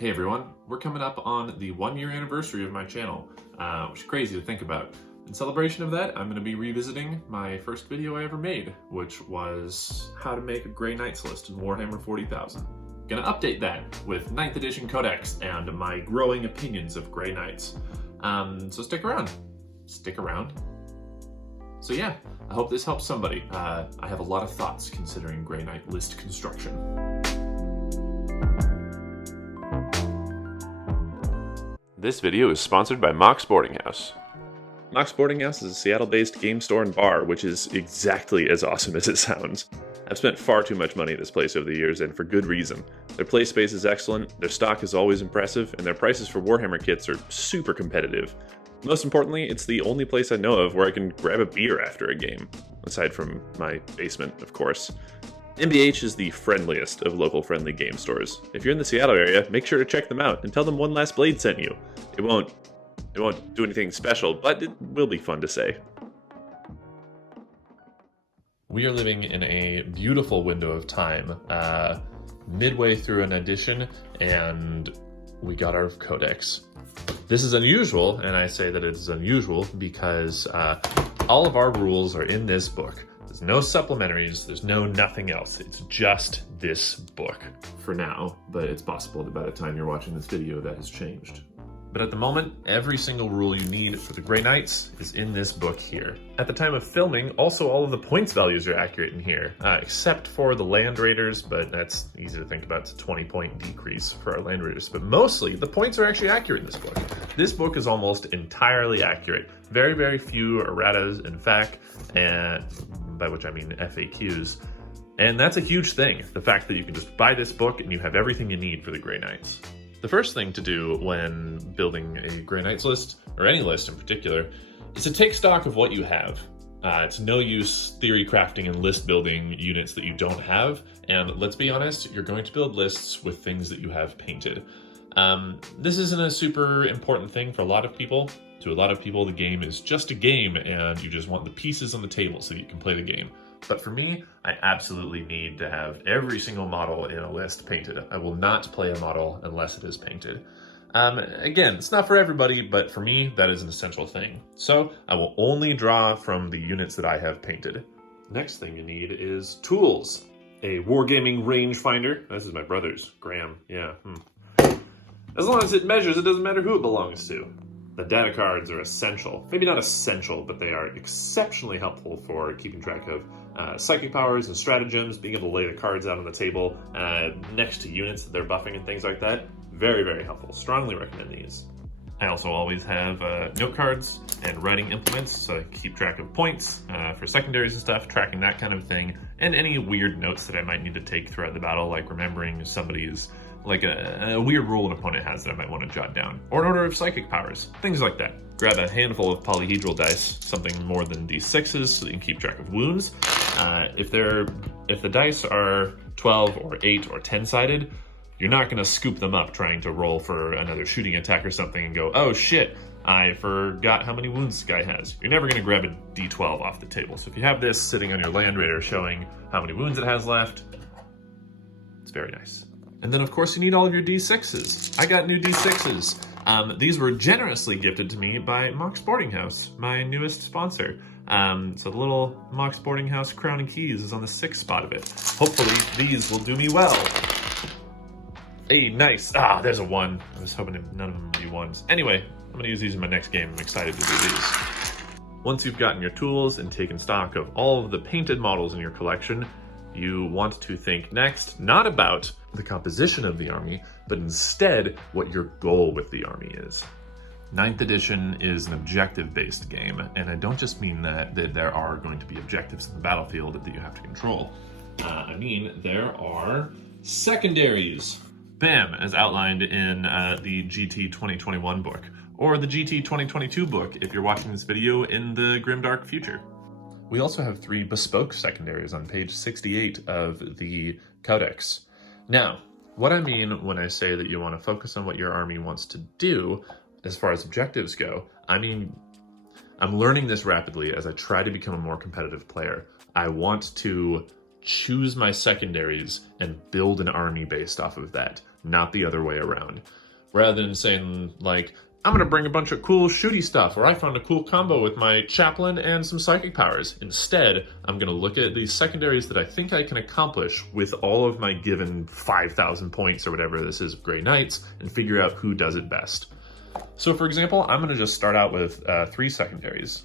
Hey everyone, we're coming up on the 1-year anniversary of my channel, which is crazy to think about. In celebration of that, I'm going to be revisiting my first video I ever made, which was how to make a Grey Knights list in Warhammer 40,000. Gonna update that with 9th edition Codex and my growing opinions of Grey Knights. So stick around. Stick around. So yeah, I hope this helps somebody. I have a lot of thoughts considering Grey Knight list construction. This video is sponsored by Mox Boarding House. Mox Boarding House is a Seattle-based game store and bar, which is exactly as awesome as it sounds. I've spent far too much money at this place over the years, and for good reason. Their play space is excellent, their stock is always impressive, and their prices for Warhammer kits are super competitive. Most importantly, it's the only place I know of where I can grab a beer after a game, aside from my basement, of course. MBH is the friendliest of local friendly game stores. If you're in the Seattle area, make sure to check them out and tell them One Last Blade sent you. It won't do anything special, but it will be fun to say. We are living in a beautiful window of time, midway through an edition, and we got our Codex. This is unusual, and I say that it is unusual because all of our rules are in this book. There's no supplementaries, there's no nothing else. It's just this book for now, but it's possible that by the time you're watching this video that has changed. But at the moment, every single rule you need for the Grey Knights is in this book here. At the time of filming, also all of the points values are accurate in here, except for the Land Raiders, but that's easy to think about. It's a 20-point decrease for our Land Raiders. But mostly, the points are actually accurate in this book. This book is almost entirely accurate. Very, very few erratas in fact, and by which I mean FAQs. And that's a huge thing, the fact that you can just buy this book and you have everything you need for the Grey Knights. The first thing to do when building a Grey Knights list, or any list in particular, is to take stock of what you have. It's no use theory crafting and list building units that you don't have, and let's be honest, you're going to build lists with things that you have painted. This isn't a super important thing for a lot of people. To a lot of people, the game is just a game, and you just want the pieces on the table so that you can play the game. But for me, I absolutely need to have every single model in a list painted. I will not play a model unless it is painted. Again, it's not for everybody, but for me, that is an essential thing. So I will only draw from the units that I have painted. Next thing you need is tools. A wargaming rangefinder. This is my brother's, Graham, yeah. As long as it measures, it doesn't matter who it belongs to. The data cards are essential. Maybe not essential, but they are exceptionally helpful for keeping track of psychic powers and stratagems, being able to lay the cards out on the table next to units that they're buffing and things like that. Very, very helpful. Strongly recommend these. I also always have note cards and writing implements, so I keep track of points for secondaries and stuff, tracking that kind of thing, and any weird notes that I might need to take throughout the battle, like remembering somebody's like a weird rule an opponent has that I might want to jot down, or an order of psychic powers, things like that. Grab a handful of polyhedral dice, something more than d6s, so that you can keep track of wounds. If the dice are 12 or 8 or 10-sided, you're not going to scoop them up trying to roll for another shooting attack or something and go, oh shit, I forgot how many wounds this guy has. You're never going to grab a d12 off the table. So if you have this sitting on your Land Raider showing how many wounds it has left, it's very nice. And then, of course, you need all of your D6s. I got new D6s. These were generously gifted to me by Mox Boarding House, my newest sponsor. So the little Mox Boarding House Crown and Keys is on the 6th spot of it. Hopefully, these will do me well. Hey, nice. Ah, there's a 1. I was hoping none of them would be 1s. Anyway, I'm going to use these in my next game. I'm excited to do these. Once you've gotten your tools and taken stock of all of the painted models in your collection, you want to think next, not about the composition of the army, but instead what your goal with the army is. 9th edition is an objective-based game, and I don't just mean that there are going to be objectives in the battlefield that you have to control. I mean, there are secondaries. Bam, as outlined in the GT 2021 book, or the GT 2022 book if you're watching this video in the grimdark future. We also have 3 bespoke secondaries on page 68 of the Codex. Now, what I mean when I say that you want to focus on what your army wants to do as far as objectives go, I mean, I'm learning this rapidly as I try to become a more competitive player. I want to choose my secondaries and build an army based off of that. not the other way around. Rather than saying, like, I'm gonna bring a bunch of cool shooty stuff, or I found a cool combo with my chaplain and some psychic powers. Instead, I'm gonna look at these secondaries that I think I can accomplish with all of my given 5,000 points or whatever this is of Grey Knights, and figure out who does it best. So for example, I'm gonna just start out with 3 secondaries.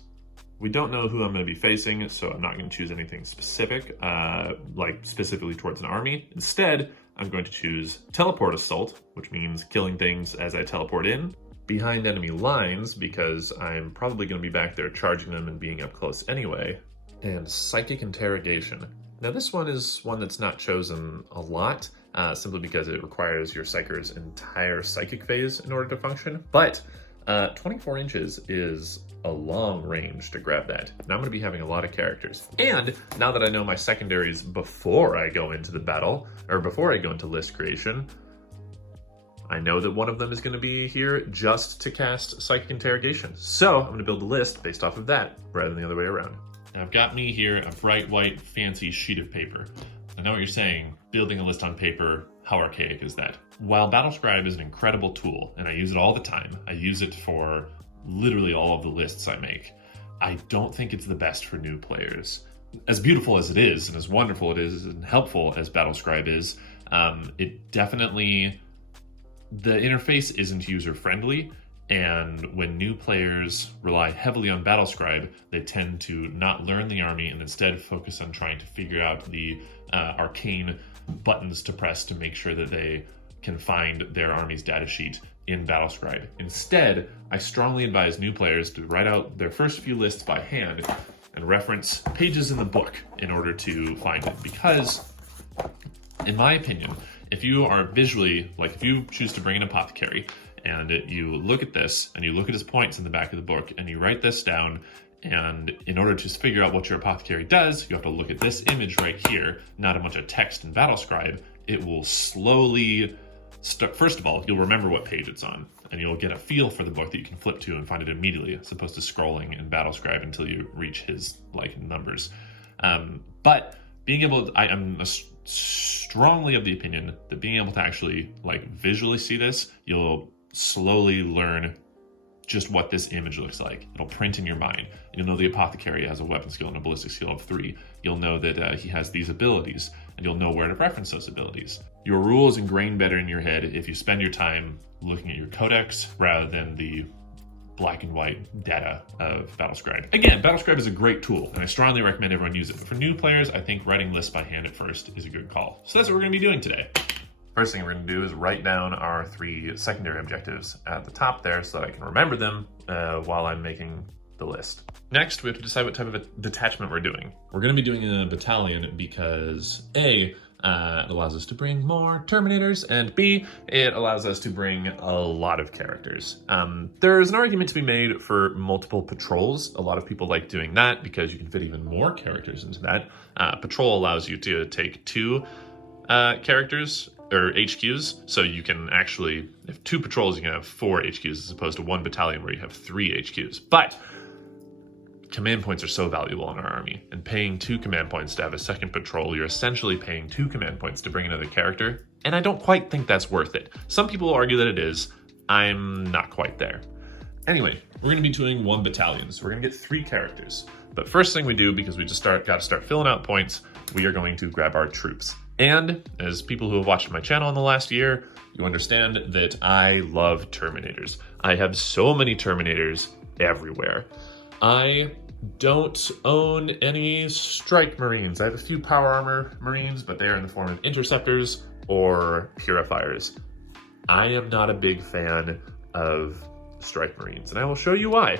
We don't know who I'm gonna be facing, so I'm not gonna choose anything specific, like specifically towards an army. Instead, I'm going to choose Teleport Assault, which means killing things as I teleport in, behind enemy lines, because I'm probably going to be back there charging them and being up close anyway, and Psychic Interrogation. Now this one is one that's not chosen a lot, simply because it requires your Psyker's entire psychic phase in order to function, but 24 inches is a long range to grab that. Now I'm going to be having a lot of characters. And now that I know my secondaries before I go into the battle, or before I go into list creation, I know that one of them is going to be here just to cast Psychic Interrogation. So I'm going to build a list based off of that, rather than the other way around. I've got me here a bright white fancy sheet of paper. I know what you're saying, building a list on paper, how archaic is that? While Battlescribe is an incredible tool, and I use it all the time, I use it for literally all of the lists I make, I don't think it's the best for new players. As beautiful as it is, and as wonderful it is, and helpful as Battlescribe is, it definitely, the interface isn't user-friendly, and when new players rely heavily on Battlescribe, they tend to not learn the army and instead focus on trying to figure out the arcane buttons to press to make sure that they can find their army's datasheet in Battlescribe. Instead, I strongly advise new players to write out their first few lists by hand and reference pages in the book in order to find it, because, in my opinion, if you are visually, like if you choose to bring an apothecary and you look at this and you look at his points in the back of the book and you write this down, and in order to figure out what your apothecary does, you have to look at this image right here, not a bunch of text in Battlescribe. It will slowly first of all, you'll remember what page it's on, and you'll get a feel for the book that you can flip to and find it immediately, as opposed to scrolling in Battlescribe until you reach his like numbers. But being able to, I'm strongly of the opinion that being able to actually like visually see this, you'll slowly learn just what this image looks like. It'll print in your mind. You'll know the apothecary has a weapon skill and a ballistic skill of 3. You'll know that he has these abilities, and you'll know where to reference those abilities. Your rules ingrain better in your head if you spend your time looking at your codex rather than the black and white data of Battlescribe. Again, Battlescribe is a great tool, and I strongly recommend everyone use it. But for new players, I think writing lists by hand at first is a good call. So that's what we're going to be doing today. First thing we're going to do is write down our 3 secondary objectives at the top there so that I can remember them while I'm making the list. Next, we have to decide what type of a detachment we're doing. We're going to be doing a battalion because A, it allows us to bring more Terminators, and B, it allows us to bring a lot of characters. There's an argument to be made for multiple patrols. A lot of people like doing that because you can fit even more characters into that. Patrol allows you to take 2 characters or HQs, so you can actually, if 2 patrols, you can have 4 HQs as opposed to 1 battalion where you have 3 HQs. But command points are so valuable in our army, and paying 2 command points to have a second patrol, you're essentially paying 2 command points to bring another character, and I don't quite think that's worth it. Some people argue that it is. I'm not quite there. Anyway, we're going to be doing 1 battalion, so we're going to get 3 characters. But first thing we do, because we just got to start filling out points, we are going to grab our troops. And as people who have watched my channel in the last year, you understand that I love Terminators. I have so many Terminators everywhere. I don't own any Strike Marines. I have a few Power Armor Marines, but they are in the form of Interceptors or Purifiers. I am not a big fan of Strike Marines, and I will show you why.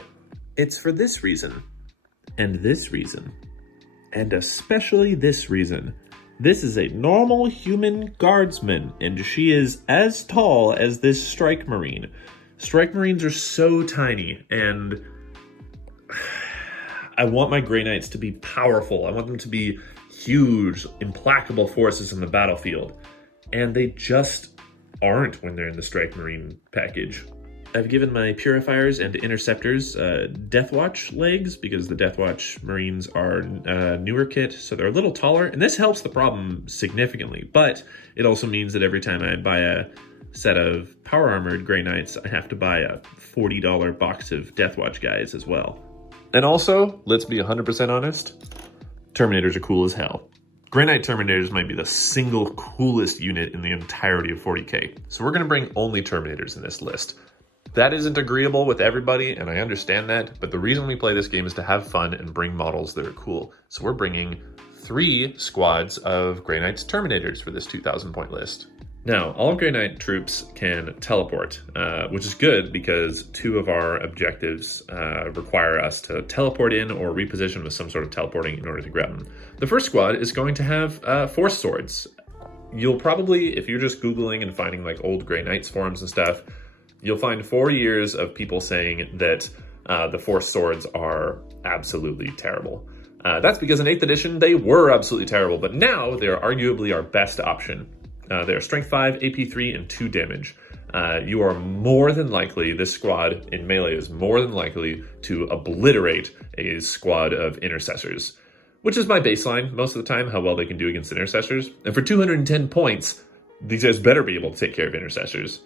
It's for this reason, and this reason, and especially this reason. This is a normal human guardsman, and she is as tall as this Strike Marine. Strike Marines are so tiny, and I want my Grey Knights to be powerful. I want them to be huge, implacable forces in the battlefield. And they just aren't when they're in the Strike Marine package. I've given my Purifiers and Interceptors Deathwatch legs because the Deathwatch Marines are newer kit, so they're a little taller, and this helps the problem significantly, but it also means that every time I buy a set of Power Armored Grey Knights, I have to buy a $40 box of Deathwatch guys as well. And also, let's be 100% honest, Terminators are cool as hell. Grey Knight Terminators might be the single coolest unit in the entirety of 40k. So we're gonna bring only Terminators in this list. That isn't agreeable with everybody, and I understand that, but the reason we play this game is to have fun and bring models that are cool. So we're bringing 3 squads of Grey Knights Terminators for this 2,000 point list. Now, all Grey Knight troops can teleport, which is good because 2 of our objectives require us to teleport in or reposition with some sort of teleporting in order to grab them. The first squad is going to have Force Swords. You'll probably, if you're just Googling and finding like old Grey Knights forums and stuff, you'll find 4 years of people saying that the Force Swords are absolutely terrible. That's because in 8th edition, they were absolutely terrible, but now they're arguably our best option. They're Strength 5, AP 3, and 2 damage. You are more than likely, this squad in melee is more than likely to obliterate a squad of Intercessors, which is my baseline most of the time, how well they can do against Intercessors. And for 210 points, these guys better be able to take care of Intercessors.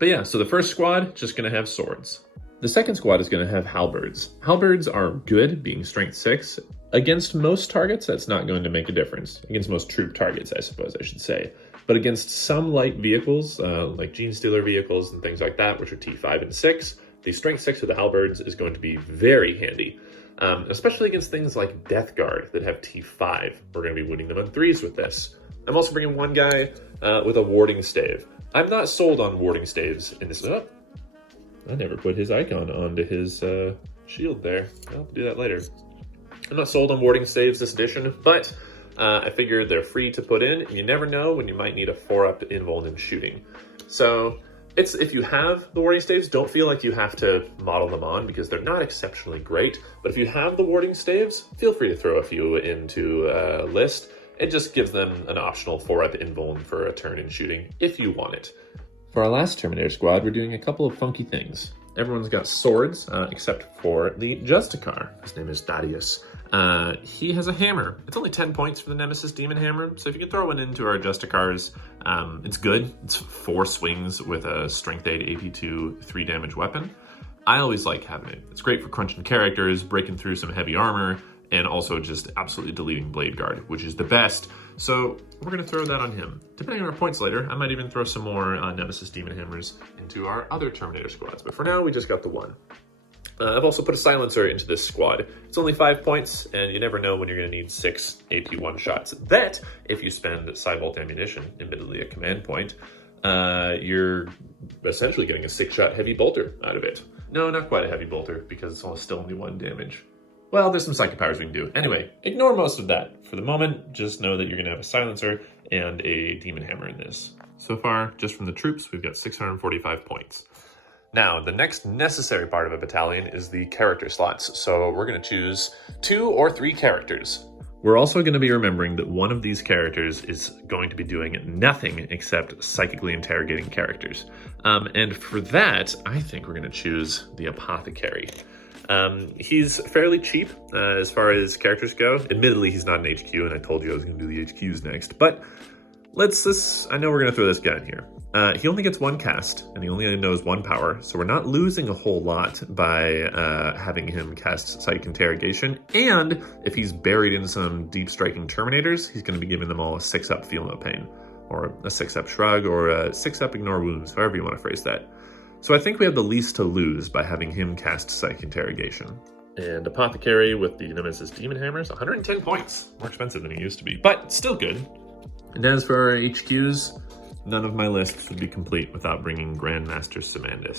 But yeah, so the first squad, just gonna have swords. The second squad is gonna have halberds. Halberds are good, being Strength 6. Against most targets, that's not going to make a difference. Against most troop targets, I suppose I should say. But against some light vehicles, like Gene Stealer vehicles and things like that, which are T5 and 6, the Strength 6 of the halberds is going to be very handy. Especially against things like Death Guard that have T5. We're going to be winning them on 3s with this. I'm also bringing one guy with a warding stave. I'm not sold on warding staves in this. Oh, I never put his icon onto his shield there. I'll do that later. I'm not sold on warding staves this edition, but I figure they're free to put in. You never know when you might need a 4-up invuln in shooting. So it's, if you have the warding staves, don't feel like you have to model them on because they're not exceptionally great. But if you have the warding staves, feel free to throw a few into a list. It just gives them an optional 4-up invuln for a turn in shooting if you want it. For our last Terminator squad, we're doing a couple of funky things. Everyone's got swords, except for the Justicar. His name is Darius. He has a hammer. It's only 10 points for the Nemesis Demon Hammer, so if you can throw one into our Justicars, it's good. It's 4 swings with a Strength 8, AP 2, 3 damage weapon. I always like having it. It's great for crunching characters, breaking through some heavy armor, and also just absolutely deleting Blade Guard, which is the best. So we're going to throw that on him. Depending on our points later, I might even throw some more Nemesis Demon Hammers into our other Terminator squads. But for now, we just got the one. I've also put a silencer into this squad. It's only 5 points, and you never know when you're going to need 6 AP1 shots. That, if you spend Cybolt ammunition, admittedly a command point, you're essentially getting a 6-shot heavy bolter out of it. No, not quite a heavy bolter, because it's still only 1 damage. Well, there's some psychic powers we can do. Anyway, ignore most of that. For the moment, just know that you're going to have a silencer and a demon hammer in this. So far, just from the troops, we've got 645 points. Now, the next necessary part of a battalion is the character slots. So we're going to choose 2 or 3 characters. We're also going to be remembering that one of these characters is going to be doing nothing except psychically interrogating characters. And for that, I think we're going to choose the apothecary. He's fairly cheap as far as characters go. Admittedly, he's not an HQ, and I told you I was going to do the HQs next. But I know we're going to throw this guy in here. He only gets 1 cast, and he only knows 1 power, so we're not losing a whole lot by having him cast Psychic Interrogation. And if he's buried in some deep striking Terminators, he's going to be giving them all a 6-up Feel No Pain, or a 6-up Shrug, or a 6-up Ignore Wounds, however you want to phrase that. So I think we have the least to lose by having him cast Psychic Interrogation. And Apothecary with the Nemesis Demon Hammers, 110 points. More expensive than he used to be, but still good. And as for our HQs, none of my lists would be complete without bringing Grandmaster Samantha.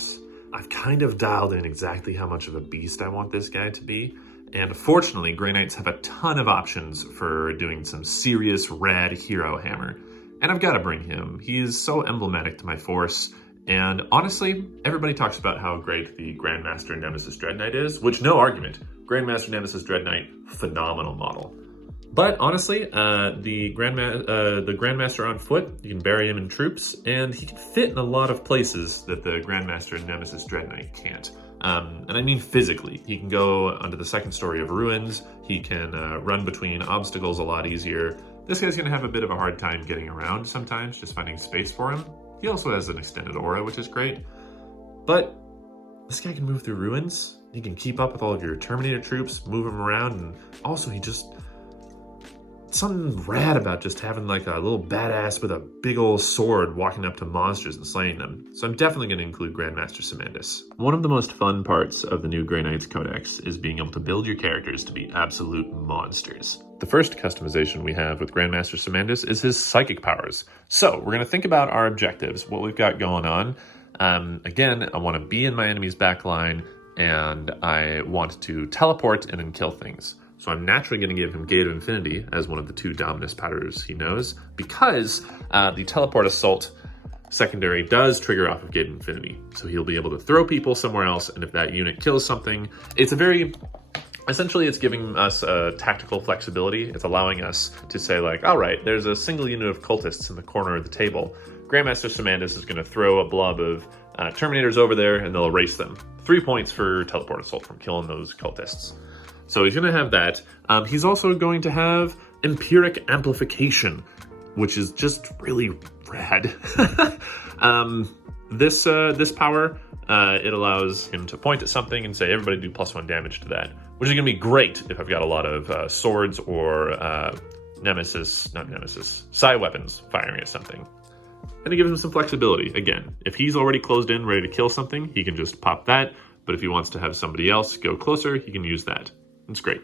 I've kind of dialed in exactly how much of a beast I want this guy to be. And fortunately, Grey Knights have a ton of options for doing some serious rad hero hammer. And I've got to bring him. He is so emblematic to my force. And honestly, everybody talks about how great the Grandmaster Nemesis Dread Knight is, which no argument. Grandmaster Nemesis Dread Knight, phenomenal model. But honestly, the grandmaster on foot, you can bury him in troops, and he can fit in a lot of places that the grandmaster and Nemesis Dread Knight can't. And I mean physically. He can go onto the second story of ruins. He can run between obstacles a lot easier. This guy's going to have a bit of a hard time getting around sometimes, just finding space for him. He also has an extended aura, which is great. But this guy can move through ruins. He can keep up with all of your Terminator troops, move them around, and also he just... something rad about just having like a little badass with a big old sword walking up to monsters and slaying them. So I'm definitely going to include Grandmaster Samandus. One of the most fun parts of the new Grey Knights Codex is being able to build your characters to be absolute monsters. The first customization we have with Grandmaster Samandus is his psychic powers. So we're going to think about our objectives, what we've got going on. Again, I want to be in my enemy's back line, and I want to teleport and then kill things. So I'm naturally going to give him Gate of Infinity as one of the 2 Dominus powers he knows, because the Teleport Assault secondary does trigger off of Gate of Infinity. So he'll be able to throw people somewhere else, and if that unit kills something, it's a very... essentially, it's giving us a tactical flexibility. It's allowing us to say, like, all right, there's a single unit of cultists in the corner of the table. Grandmaster Samandus is going to throw a blob of Terminators over there, and they'll erase them. 3 points for Teleport Assault from killing those cultists. So he's going to have that. He's also going to have Empiric Amplification, which is just really rad. This power, it allows him to point at something and say, everybody do +1 damage to that, which is going to be great if I've got a lot of swords or psi weapons firing at something. And it gives him some flexibility. Again, if he's already closed in, ready to kill something, he can just pop that. But if he wants to have somebody else go closer, he can use that. It's great.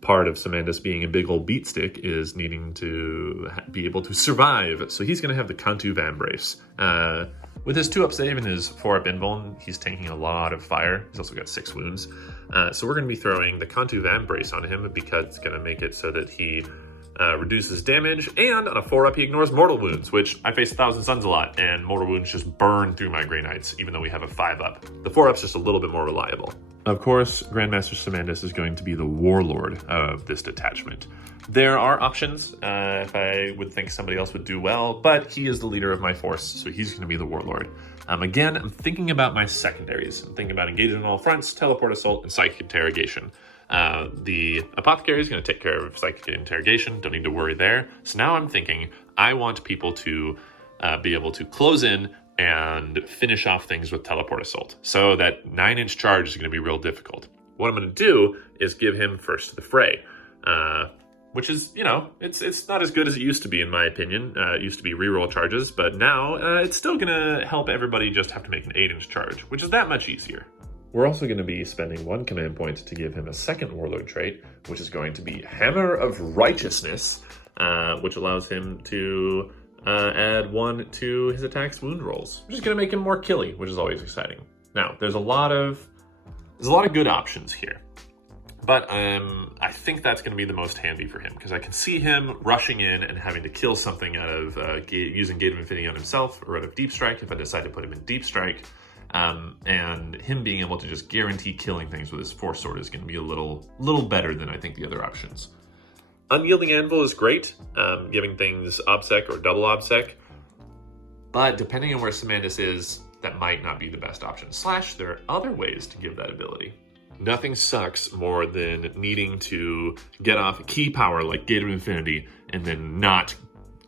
Part of Samandus being a big old beat stick is needing to be able to survive. So he's going to have the Cantu Vambrace. With his 2-up save and his 4-up invuln, he's tanking a lot of fire. He's also got 6 wounds. So we're going to be throwing the Cantu Vambrace on him because it's going to make it so that he reduces damage, and on a 4-up he ignores mortal wounds, which I face 1,000 Suns a lot, and mortal wounds just burn through my Grey Knights, even though we have a 5-up. The 4-up's just a little bit more reliable. Of course, Grandmaster Samandus is going to be the warlord of this detachment. There are options if I would think somebody else would do well, but he is the leader of my force, so he's going to be the warlord. Again, I'm thinking about my secondaries. I'm thinking about engaging on all fronts, teleport assault, and psychic interrogation. The apothecary is going to take care of psychic interrogation. Don't need to worry there. So now I'm thinking I want people to be able to close in and finish off things with teleport assault. So that 9-inch charge is going to be real difficult. What I'm going to do is give him first to the fray, which is, you know, it's not as good as it used to be, in my opinion. It used to be reroll charges, but now it's still going to help everybody just have to make an 8-inch charge, which is that much easier. We're also going to be spending 1 command point to give him a second warlord trait, which is going to be Hammer of Righteousness, which allows him to add 1 to his attack's wound rolls, which is going to make him more killy, which is always exciting. Now, there's a lot of good options here, but I think that's going to be the most handy for him, because I can see him rushing in and having to kill something out of using Gate of Infinity on himself, or out of Deep Strike if I decide to put him in Deep Strike. And him being able to just guarantee killing things with his Force Sword is going to be a little better than I think the other options. Unyielding Anvil is great, giving things OBSEC or double OBSEC, but depending on where Samandus is, that might not be the best option. Slash, there are other ways to give that ability. Nothing sucks more than needing to get off key power like Gate of Infinity and then not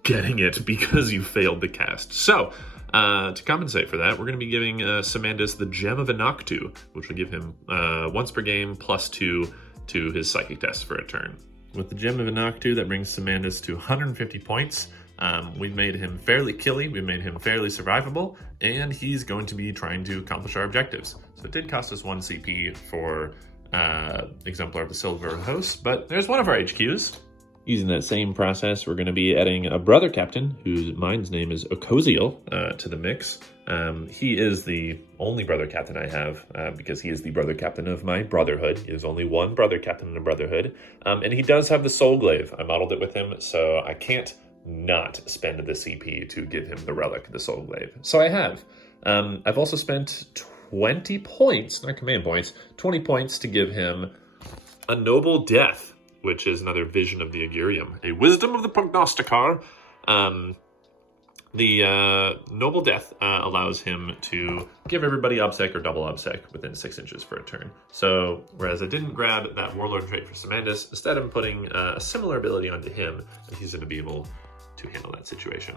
getting it because you failed the cast. So, to compensate for that, we're going to be giving Samandus the Gem of Inoctu, which will give him once per game +2 to his psychic test for a turn. With the Gem of Inoctu, that brings Samandus to 150 points. We've made him fairly killy, we've made him fairly survivable, and he's going to be trying to accomplish our objectives. So it did cost us 1 CP for Exemplar of the Silver Host, but there's one of our HQs. Using that same process, we're going to be adding a brother captain, whose mine's name is Okoziel, to the mix. He is the only brother captain I have, because he is the brother captain of my brotherhood. There's only one brother captain in a brotherhood, and he does have the soul glaive. I modeled it with him, so I can't not spend the CP to give him the relic, the soul glaive. So I have. I've also spent 20 points, not command points, 20 points to give him a noble death. which is another vision of the Augurium. A wisdom of the prognosticar. The Noble Death allows him to give everybody obsec or double obsec within 6 inches for a turn. So, whereas I didn't grab that Warlord trait for Samandus, instead I'm putting a similar ability onto him, and he's going to be able to handle that situation.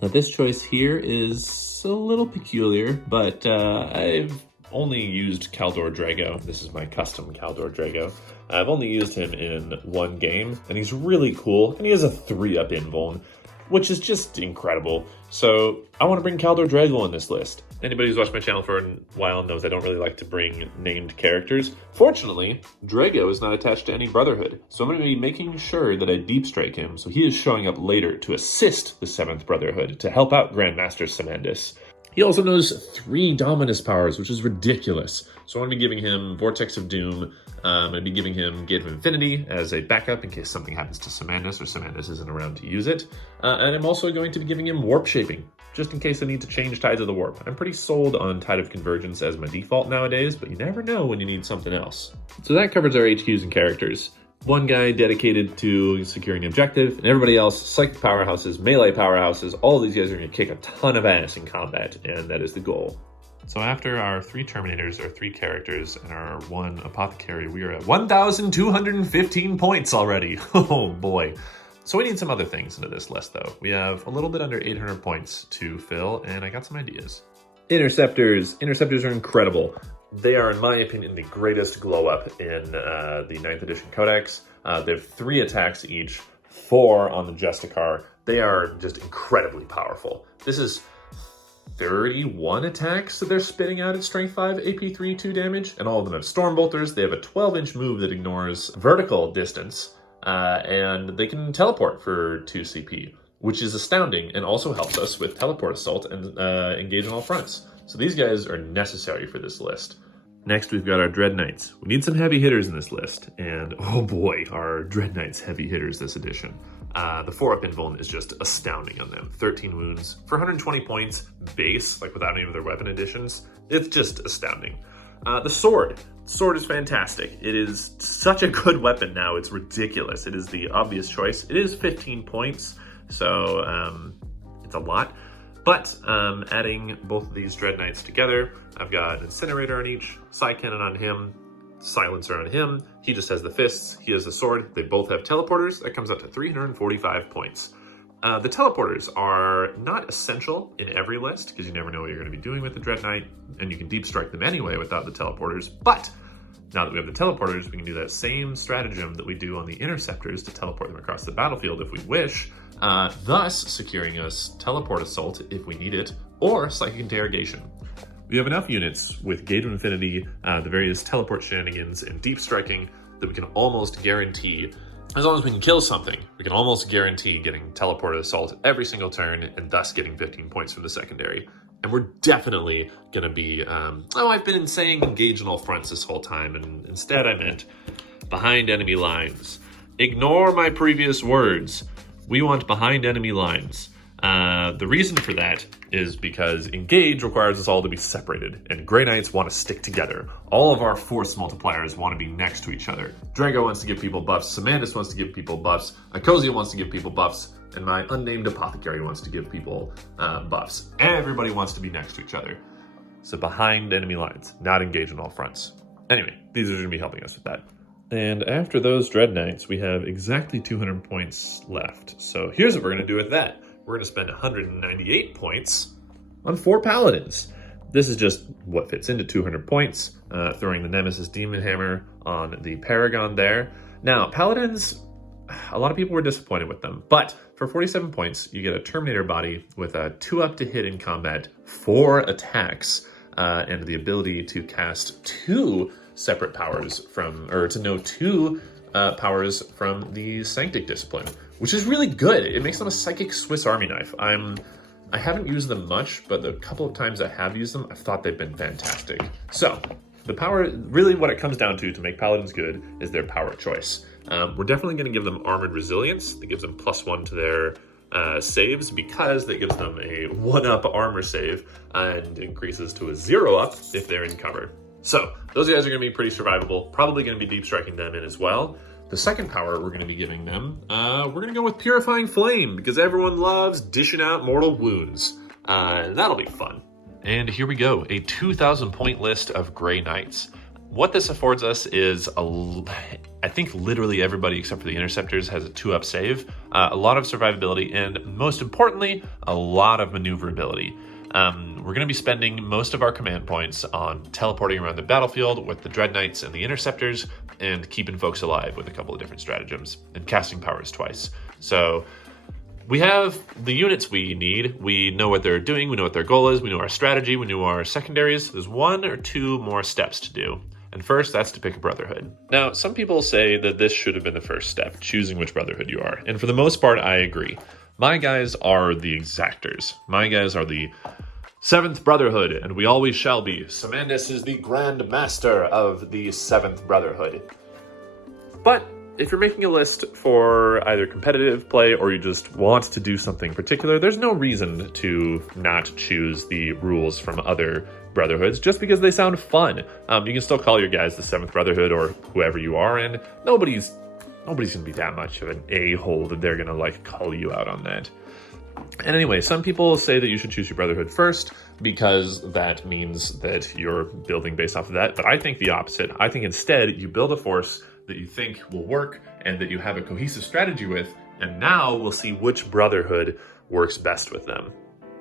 Now this choice here is a little peculiar, but I've only used Kaldor Drago. This is my custom Kaldor Drago. I've only used him in 1 game, and he's really cool, and he has a 3-up invuln, which is just incredible. So I want to bring Kaldor Drago on this list. Anybody who's watched my channel for a while knows I don't really like to bring named characters. Fortunately, Drago is not attached to any brotherhood, so I'm going to be making sure that I deep strike him, so he is showing up later to assist the 7th brotherhood to help out Grandmaster Samandus. He also knows 3 Dominus powers, which is ridiculous. So I'm going to be giving him Vortex of Doom. I'm going to be giving him Gate of Infinity as a backup in case something happens to Samandus or Samandus isn't around to use it. And I'm also going to be giving him Warp Shaping, just in case I need to change Tides of the Warp. I'm pretty sold on Tide of Convergence as my default nowadays, but you never know when you need something else. So that covers our HQs and characters. 1 guy dedicated to securing the objective, and everybody else, psychic powerhouses, melee powerhouses, all of these guys are going to kick a ton of ass in combat, and that is the goal. So after our 3 Terminators, our 3 characters, and our 1 apothecary, we are at 1,215 points already. Oh boy. So we need some other things into this list though. We have a little bit under 800 points to fill, and I got some ideas. Interceptors. Interceptors are incredible. They are, in my opinion, the greatest glow up in the 9th edition Codex. They have 3 attacks each, 4 on the Justicar. They are just incredibly powerful. This is 31 attacks that they're spitting out at strength 5 AP 3 2 damage, and all of them have storm bolters. They have a 12-inch move that ignores vertical distance, and they can teleport for 2 CP, which is astounding and also helps us with teleport assault and engage on all fronts. So these guys are necessary for this list. Next, we've got our Dread Knights. We need some heavy hitters in this list, and oh boy, are Dread Knights heavy hitters this edition. The 4-up invuln is just astounding on them. 13 wounds for 120 points base, like without any of their weapon additions. It's just astounding. The sword. Sword is fantastic. It is such a good weapon now, it's ridiculous. It is the obvious choice. It is 15 points, so it's a lot. But adding both of these Dread Knights together, I've got an Incinerator on each, Psy Cannon on him, Silencer on him. He just has the fists, he has the sword. They both have teleporters. That comes out to 345 points. The teleporters are not essential in every list because you never know what you're going to be doing with the Dread Knight, and you can deep strike them anyway without the teleporters. But now that we have the teleporters, we can do that same stratagem that we do on the Interceptors to teleport them across the battlefield if we wish, thus securing us Teleport Assault if we need it, or Psychic Interrogation. We have enough units with Gate of Infinity, the various teleport shenanigans, and deep striking that we can almost guarantee, as long as we can kill something, we can almost guarantee getting Teleport Assault every single turn and thus getting 15 points from the secondary. And we're definitely going to be, I've been saying engage on all fronts this whole time, and instead I meant behind enemy lines. Ignore my previous words. We want behind enemy lines. The reason for that is because engage requires us all to be separated, and Grey Knights want to stick together. All of our force multipliers want to be next to each other. Drago wants to give people buffs, Samandus wants to give people buffs, okoziel wants to give people buffs, and my unnamed apothecary wants to give people buffs. Everybody wants to be next to each other. So behind enemy lines, not engage on all fronts. Anyway, these are going to be helping us with that. And after those Dread Knights, we have exactly 200 points left. So here's what we're going to do with that. We're going to spend 198 points on 4 Paladins. This is just what fits into 200 points, throwing the Nemesis Demon Hammer on the Paragon there. Now, Paladins, a lot of people were disappointed with them, but for 47 points, you get a Terminator body with a 2-up to hit in combat, 4 attacks, and the ability to cast 2 separate powers from, or to know 2 powers from the Sanctic Discipline, which is really good. It makes them a psychic Swiss Army knife. I haven't used them much, but the couple of times I have used them, I've thought they've been fantastic. So, the power, really what it comes down to make Paladins good is their power choice. We're definitely going to give them Armored Resilience. That gives them +1 to their saves because that gives them a 1-up armor save and increases to a 0-up if they're in cover. So, those guys are going to be pretty survivable, probably going to be deep striking them in as well. The second power we're going to be giving them, we're going to go with Purifying Flame, because everyone loves dishing out mortal wounds. That'll be fun. And here we go, a 2,000 point list of Grey Knights. What this affords us is, I think literally everybody except for the Interceptors has a 2-up save, a lot of survivability, and most importantly, a lot of maneuverability. We're going to be spending most of our command points on teleporting around the battlefield with the Dread Knights and the Interceptors, and keeping folks alive with a couple of different stratagems, and casting powers twice. So we have the units we need. We know what they're doing. We know what their goal is. We know our strategy. We know our secondaries. There's 1 or 2 more steps to do. And first, that's to pick a brotherhood. Now, some people say that this should have been the first step, choosing which brotherhood you are. And for the most part, I agree. My guys are the exactors. My guys are the 7th Brotherhood, and we always shall be. Samantha is the grandmaster of the 7th Brotherhood. But if you're making a list for either competitive play or you just want to do something particular, there's no reason to not choose the rules from other brotherhoods just because they sound fun. You can still call your guys the 7th Brotherhood or whoever you are, and nobody's gonna be that much of an a-hole that they're gonna like call you out on that. And anyway, some people say that you should choose your brotherhood first because that means that you're building based off of that. But I think the opposite. I think instead you build a force that you think will work and that you have a cohesive strategy with. And now we'll see which brotherhood works best with them.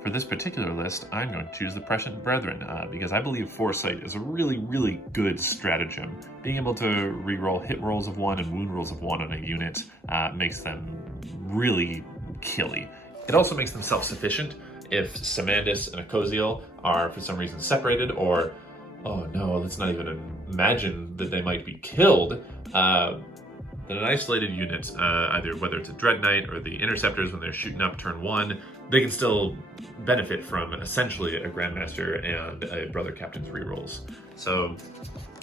For this particular list, I'm going to choose the Prescient Brethren because I believe Foresight is a really, really good stratagem. Being able to reroll hit rolls of 1 and wound rolls of 1 on a unit makes them really killy. It also makes them self-sufficient. If Samantha and okoziel are for some reason separated, or, oh no, let's not even imagine that they might be killed, then an isolated unit, either whether it's a Dread Knight or the Interceptors when they're shooting up turn 1, they can still benefit from essentially a Grandmaster and a Brother Captain's rerolls. So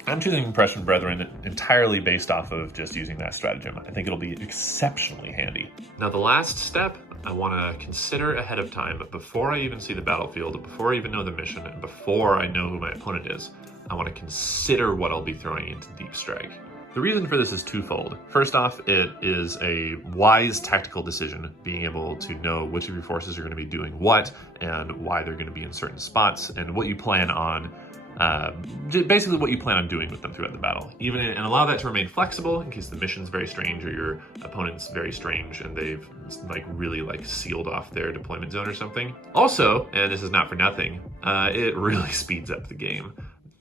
I'm choosing Prescient Brethren entirely based off of just using that stratagem. I think it'll be exceptionally handy. Now the last step I want to consider ahead of time, before I even see the battlefield, before I even know the mission, and before I know who my opponent is, I want to consider what I'll be throwing into Deep Strike. The reason for this is twofold. First off, it is a wise tactical decision, being able to know which of your forces are going to be doing what, and why they're going to be in certain spots, and what you plan on basically what you plan on doing with them throughout the battle. And allow that to remain flexible in case the mission's very strange or your opponent's very strange and they've really sealed off their deployment zone or something. Also, and this is not for nothing, it really speeds up the game,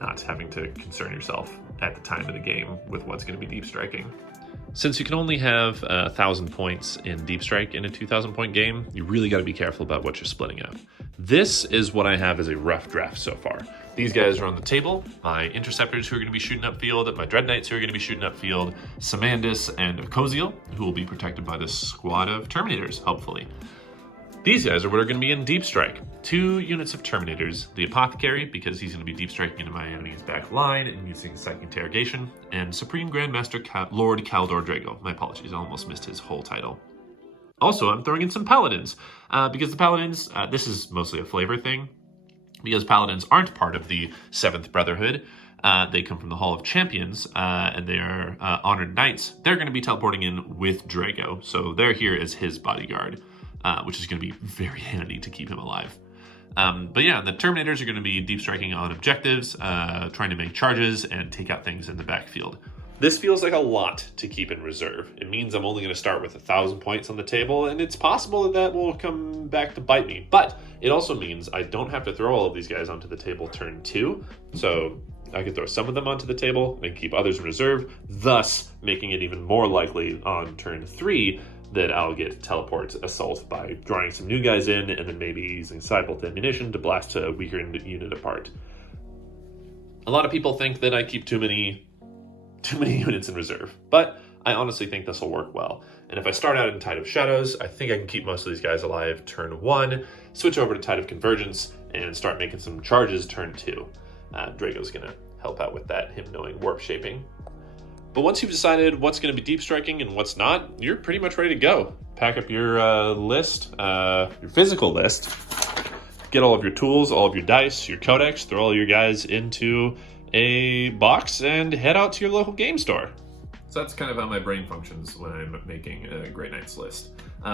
not having to concern yourself at the time of the game with what's going to be deep striking. Since you can only have 1,000 points in Deep Strike in a 2,000 point game, you really got to be careful about what you're splitting up. This is what I have as a rough draft so far. These guys are on the table. My Interceptors who are going to be shooting upfield, my Dread Knights who are going to be shooting upfield, Samantha and okoziel, who will be protected by this squad of Terminators, hopefully. These guys are what are going to be in Deep Strike. 2 units of Terminators, the Apothecary, because he's going to be deep striking into my enemy's back line and using Psychic Interrogation, and Supreme Grandmaster Lord Kaldor Drago. My apologies, I almost missed his whole title. Also, I'm throwing in some Paladins, because the Paladins, this is mostly a flavor thing, because Paladins aren't part of the 7th Brotherhood. They come from the Hall of Champions, and they are honored knights. They're going to be teleporting in with Drago, so they're here as his bodyguard, which is going to be very handy to keep him alive. But yeah, the Terminators are going to be deep striking on objectives, trying to make charges and take out things in the backfield. This feels like a lot to keep in reserve. It means I'm only going to start with 1,000 points on the table, and it's possible that will come back to bite me. But it also means I don't have to throw all of these guys onto the table turn 2, so I can throw some of them onto the table and keep others in reserve, thus making it even more likely on turn 3 that I'll get teleport assault by drawing some new guys in and then maybe using sidebolt ammunition to blast a weaker unit apart. A lot of people think that I keep too many units in reserve, but I honestly think this will work well. And if I start out in Tide of Shadows, I think I can keep most of these guys alive turn 1, switch over to Tide of Convergence, and start making some charges turn 2. Drago's gonna help out with that, him knowing warp shaping. But once you've decided what's going to be deep striking and what's not, you're pretty much ready to go. Pack up your list, your physical list, get all of your tools, all of your dice, your codex, throw all your guys into a box and head out to your local game store. So that's kind of how my brain functions when I'm making a Grey Knights list.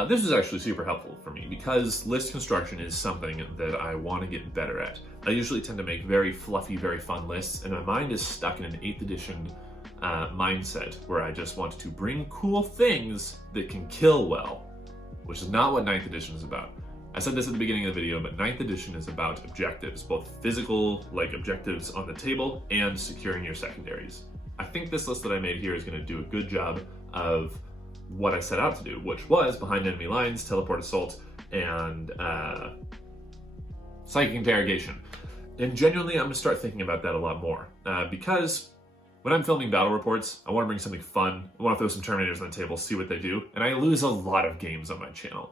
This is actually super helpful for me because list construction is something that I want to get better at. I usually tend to make very fluffy, very fun lists, and my mind is stuck in an 8th edition mindset where I just want to bring cool things that can kill well, which is not what 9th edition is about. I said this at the beginning of the video, but 9th edition is about objectives, both physical, like objectives on the table, and securing your secondaries. I think this list that I made here is going to do a good job of what I set out to do, which was behind enemy lines, teleport assault, and psychic interrogation. And genuinely, I'm going to start thinking about that a lot more, because when I'm filming battle reports, I want to bring something fun. I want to throw some Terminators on the table, see what they do, and I lose a lot of games on my channel.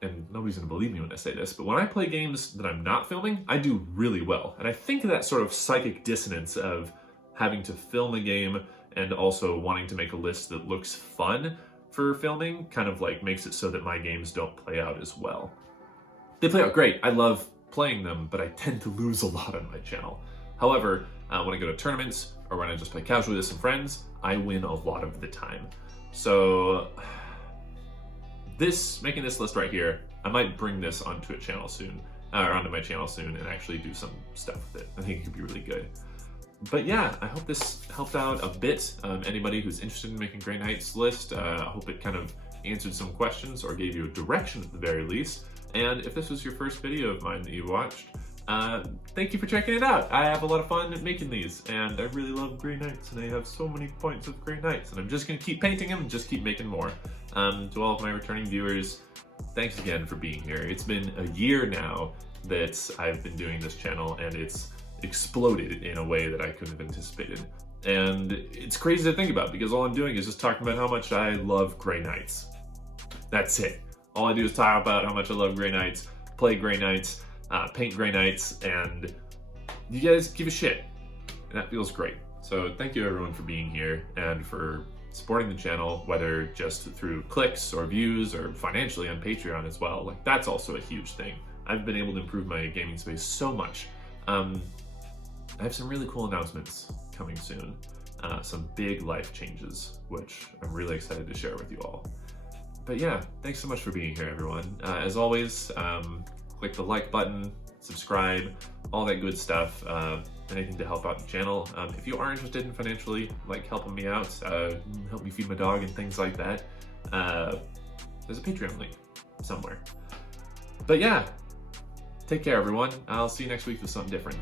And nobody's going to believe me when I say this, but when I play games that I'm not filming, I do really well. And I think that sort of psychic dissonance of having to film a game and also wanting to make a list that looks fun for filming kind of like makes it so that my games don't play out as well. They play out great. I love playing them, but I tend to lose a lot on my channel. However, when I go to tournaments or when I just play casually with some friends, I win a lot of the time. So making this list right here, I might bring this onto a channel soon, or onto my channel soon, and actually do some stuff with it. I think it could be really good. But yeah, I hope this helped out a bit. Anybody who's interested in making Grey Knights list, I hope it kind of answered some questions or gave you a direction at the very least. And if this was your first video of mine that you watched, thank you for checking it out. I have a lot of fun making these, and I really love Grey Knights, and I have so many points of Grey Knights, and I'm just gonna keep painting them and just keep making more. To all of my returning viewers, thanks again for being here. It's been a year now that I've been doing this channel, and it's exploded in a way that I couldn't have anticipated. And it's crazy to think about because all I'm doing is just talking about how much I love Grey Knights. That's it. All I do is talk about how much I love Grey Knights, play Grey Knights, paint Grey Knights, and you guys give a shit. And that feels great. So thank you everyone for being here and for supporting the channel, whether just through clicks or views or financially on Patreon as well. Like, that's also a huge thing. I've been able to improve my gaming space so much. I have some really cool announcements coming soon. Some big life changes, which I'm really excited to share with you all. But yeah, thanks so much for being here, everyone. As always, click the like button, subscribe, all that good stuff. Anything to help out the channel. If you are interested in financially, like helping me out, help me feed my dog and things like that, there's a Patreon link somewhere. But yeah, take care everyone. I'll see you next week with something different.